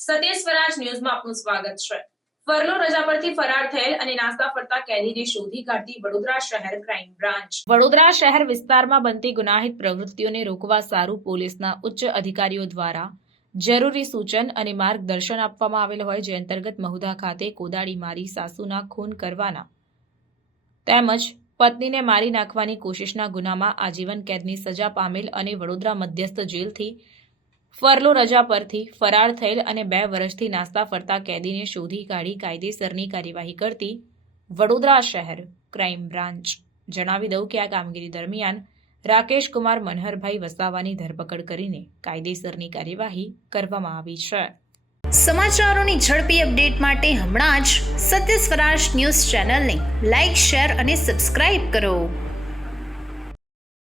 સત્ય સ્વરાજ ન્યૂઝમાં આપનું સ્વાગત છે. ફરલો રજા પરથી ફરાર થયેલ અને નાસ્તા ફરતા કેદીને શોધી કાઢતી વડોદરા શહેર ક્રાઇમ બ્રાન્ચ. વડોદરા શહેર વિસ્તારમાં બનતી ગુનાહિત પ્રવૃત્તિઓને રોકવા સારું પોલીસના ઉચ્ચ અધિકારીઓ દ્વારા જરૂરી સૂચન અને માર્ગદર્શન આપવામાં આવેલ હોય જે અંતર્ગત મહુધા ખાતે કોદાળી મારી સાસુના ખૂન કરવાના તેમજ પત્નીને મારી નાખવાની કોશિશના ગુનામાં આજીવન કેદની સજા પામેલ અને વડોદરા મધ્યસ્થ જેલથી ફરલો રજા પરથી ફરાર થયેલ અને બે વર્ષથી નાસ્તા ફરતા કેદીને શોધી કાઢી કાયદેસરની કાર્યવાહી કરતી વડોદરા શહેર ક્રાઇમ બ્રાન્ચ. જણાવી દઉં કે આ કામગીરી દરમિયાન રાકેશ કુમાર, મનહરભાઈ વસાવાની ધરપકડ કરીને કાયદેસરની કાર્યવાહી કરવામાં આવી છે. સમાચારોની ઝડપી અપડેટ માટે હમણાં જ સત્ય સ્વરાજ ન્યૂઝ ચેનલને લાઇક, શેર અને સબસ્ક્રાઇબ કરો.